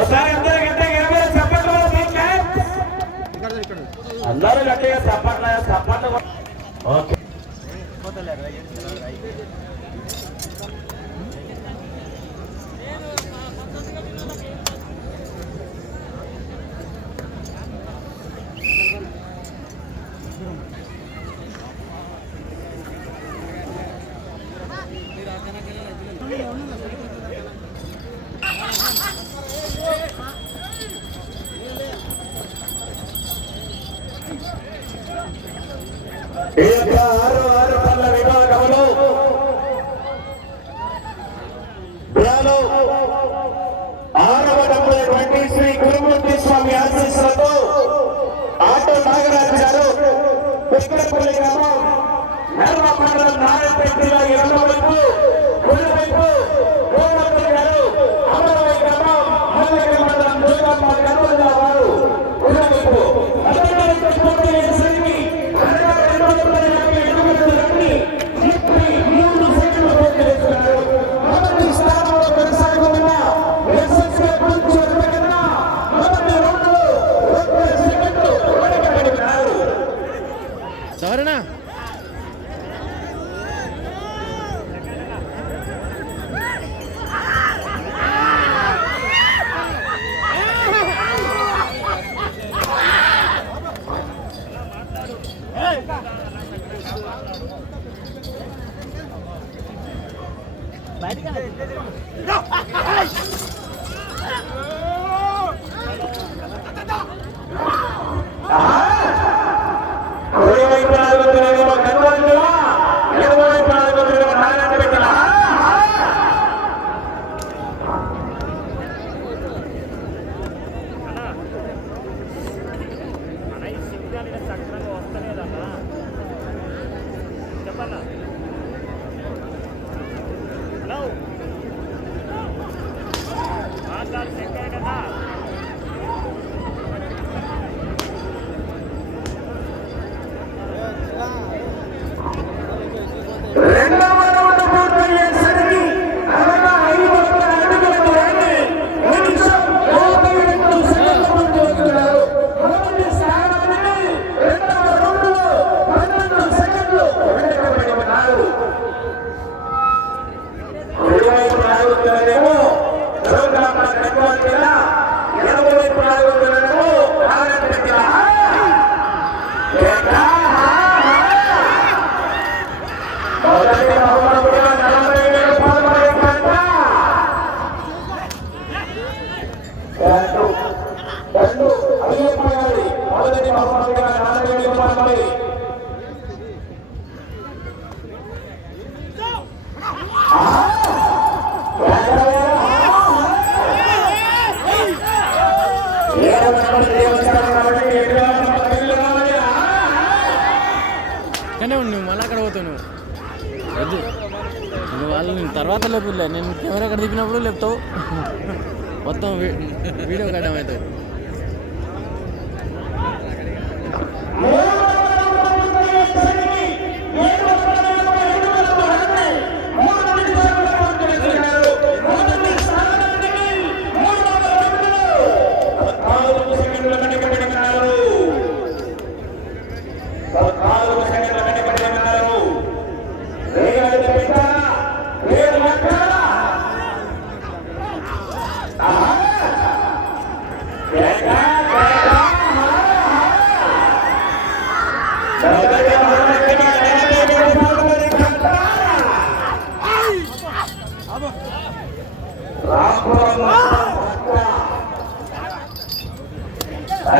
ఒకసారి అందరూ గట్టిగా ఎనభై చప్పట్లు అందరూ గట్టిగా చప్పట్లు చప్పట్లు ఓకే. ఈ యొక్క ఆరు ఆరు పళ్ళ విభాగంలో ఆరవ నంబర్ శ్రీ గురుమూర్తి స్వామి ఆశీస్సులతో ఆటో నాగరాజు గారు పుష్కరపల్లి గ్రామం నర్మ మండలం నారాయణపేట జిల్లా ఎడమ వైపు కుడి గోవర్ధన్ గారు అమరవై గ్రామం మల్లెగ మండలం జిల్లా వారు కుడి వైపు అదేవిధంగా పూర్తి చేసేసరికి అనగా రెండు వందల యాభై ఎనిమిది రన్ని ముప్పై మూడు సెకండ్లు పూర్తి చేస్తున్నారు మొదటి స్థానంలో కొనసాగుతున్న ఎస్ఎస్కే పుంచు కన్నా మొదటి రౌండ్లో ఒక్క సెకండ్లు వెనకబడి ఉన్నారు సవరణ కుడివైపు నాలుగు తిరగేమో కన్నువాళ్ళ ఎడమవైపు నాలుగు తిరగేమో నారాయణ పెట్టల రెండవ నెంబర్ తగిలి రావాలి. కానీ నువ్వు మళ్ళీ అక్కడ పోతావు నువ్వు. వద్దు. నువ్వు వాళ్ళు నేను తర్వాత లేపులే నేను కెమెరా అక్కడ దిగినప్పుడు లేపుతావు. మొత్తం వీడియో కట్టడం అవుతుంది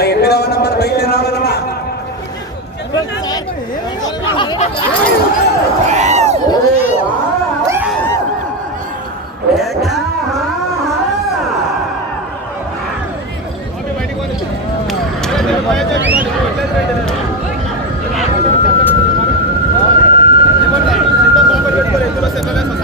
ఎనిమిదవ నంబర్ బయట రావాలమ్మా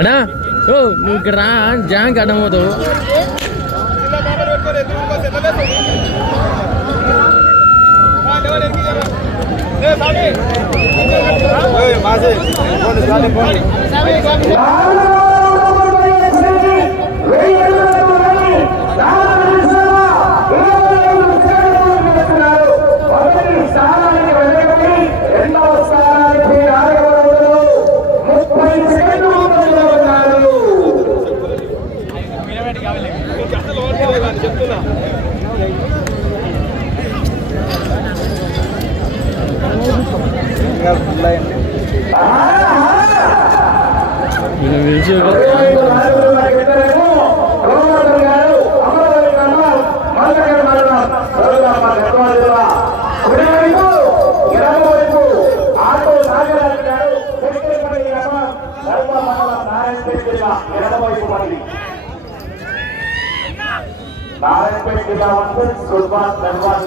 అడా ఓ నువ్వు ఇక్కడ రా జాంకి అడ్డం పోతావు నారాయణపేట జిల్లా వంటి సుల్బాన్ ధర్మాన్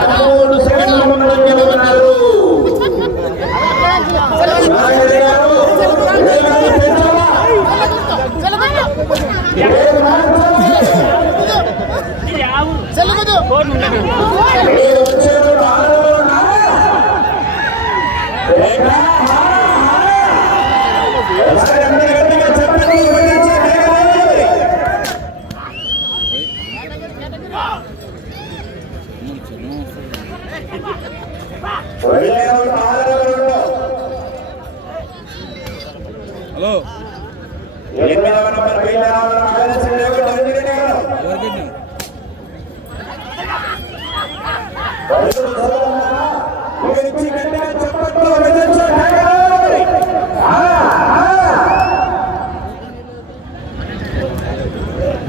హలో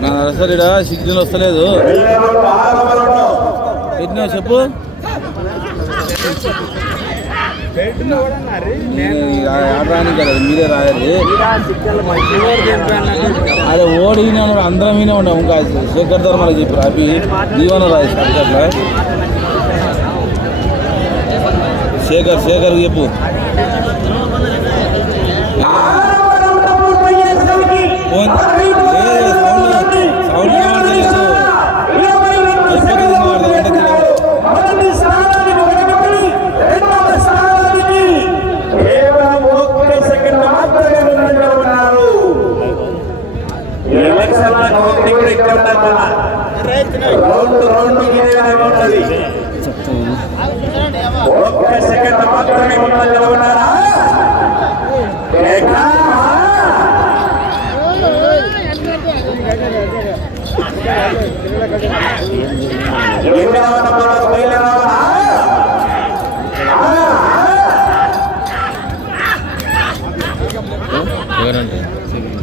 నా అసలు సిగ్నల్ వస్తలేదు. వెళ్ళేవాడు చెప్పు. ఆడరానికి కదా మీరే రాయాలి అదే ఓడిన అందరం మీనే ఉన్నాం ఇంకా శేఖర్ ధర్మాలు చెప్పారు అవి దీవన రాయి అట్లా శేఖర్ శేఖర్ చెప్పు. ఆరవరుడు పోయేసరికి ఫోన్ ఐదు లేదు, సౌండ్ సౌండ్ వినబడతలేదు. ఇరవై రెండు సెకండ్లు వెనుకబడి మొదటి స్థానానికి వెనుకబడి రెండవ స్థానానికి కేవలం ఒక్క సెకండ్ మాత్రమే ముందంజలో ఉన్నారు ఈ ఎలక్షన్ కూడా ఇక్కడ రౌండ్ రౌండ్ ఒక్క సెకండ్ మాత్రమే ఉన్నారా ఎవరంటే?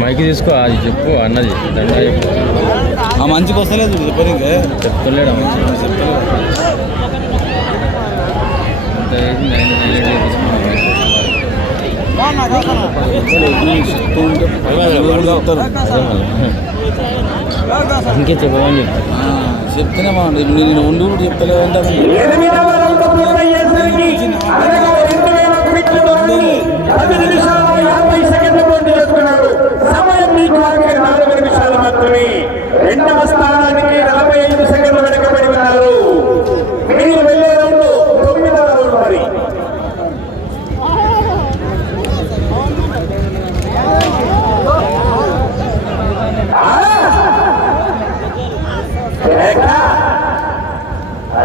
మైకి తీసుకో అది చెప్పు అన్నది దండ చెప్పు ఆ మంచికి వస్తలేదు చెప్పని చెప్తలేడు ఆ మంచి చెప్తలేదు నైన్ నైన్ ఎయిట్ ఇంకే చెప్పమని చెప్తేనే బాగుంది నేను ఉండి కూడా చెప్తలేదంటే సమయం మీకు నాలుగు నిమిషాలు మాత్రమే రెండవ స్థానానికి నలభై ఐదు సెకండ్లు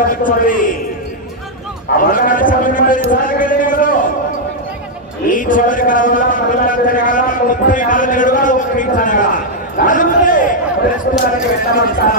ಕಟ್ಟಿಕೊಳ್ಳಿ ಅವನ ಚಂದ್ರಮಲ್ಲಿ ಸಾಗಲೇಗಳು ಈ ಚೋದಕರ ಮುప్పೈ ಹಾಲುಗಳು ಒಪ್ಪಿದ್ದಾನಗ ನಾನಂತೆ ಪ್ರಸ್ತುತ ಸ್ಥಾನ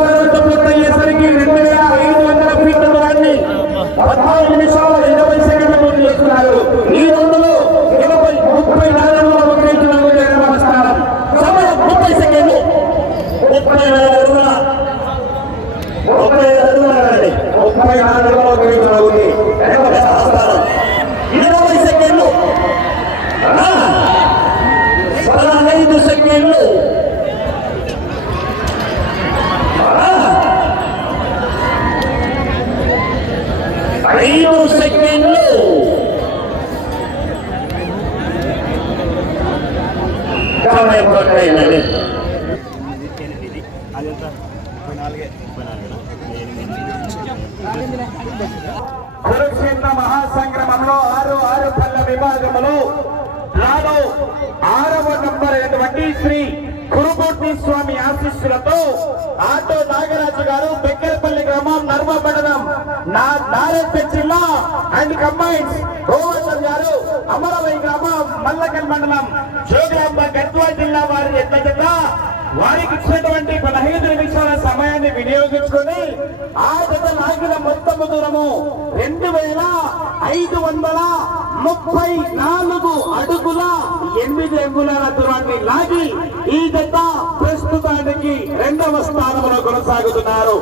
జిల్లా అండ్ కంబైన్స్. గోవర్ధన్ గారు అమరవై గ్రామం మల్లకల్ మండలం. జోగులాంబ గద్వాల్ జిల్లా వారి ఎట్ల వారికి ఇచ్చినటువంటి పదహైదు నిమిషాల సమయాన్ని వినియోగించుకొని ఆ జత లాగిన మొత్తము దూరము రెండు వేల ఐదు వందల ముప్పై నాలుగు అడుగుల ఎనిమిది అంగుళాల దూరాన్ని లాగి ఈ జత ప్రస్తుతానికి రెండవ స్థానంలో కొనసాగుతున్నారు.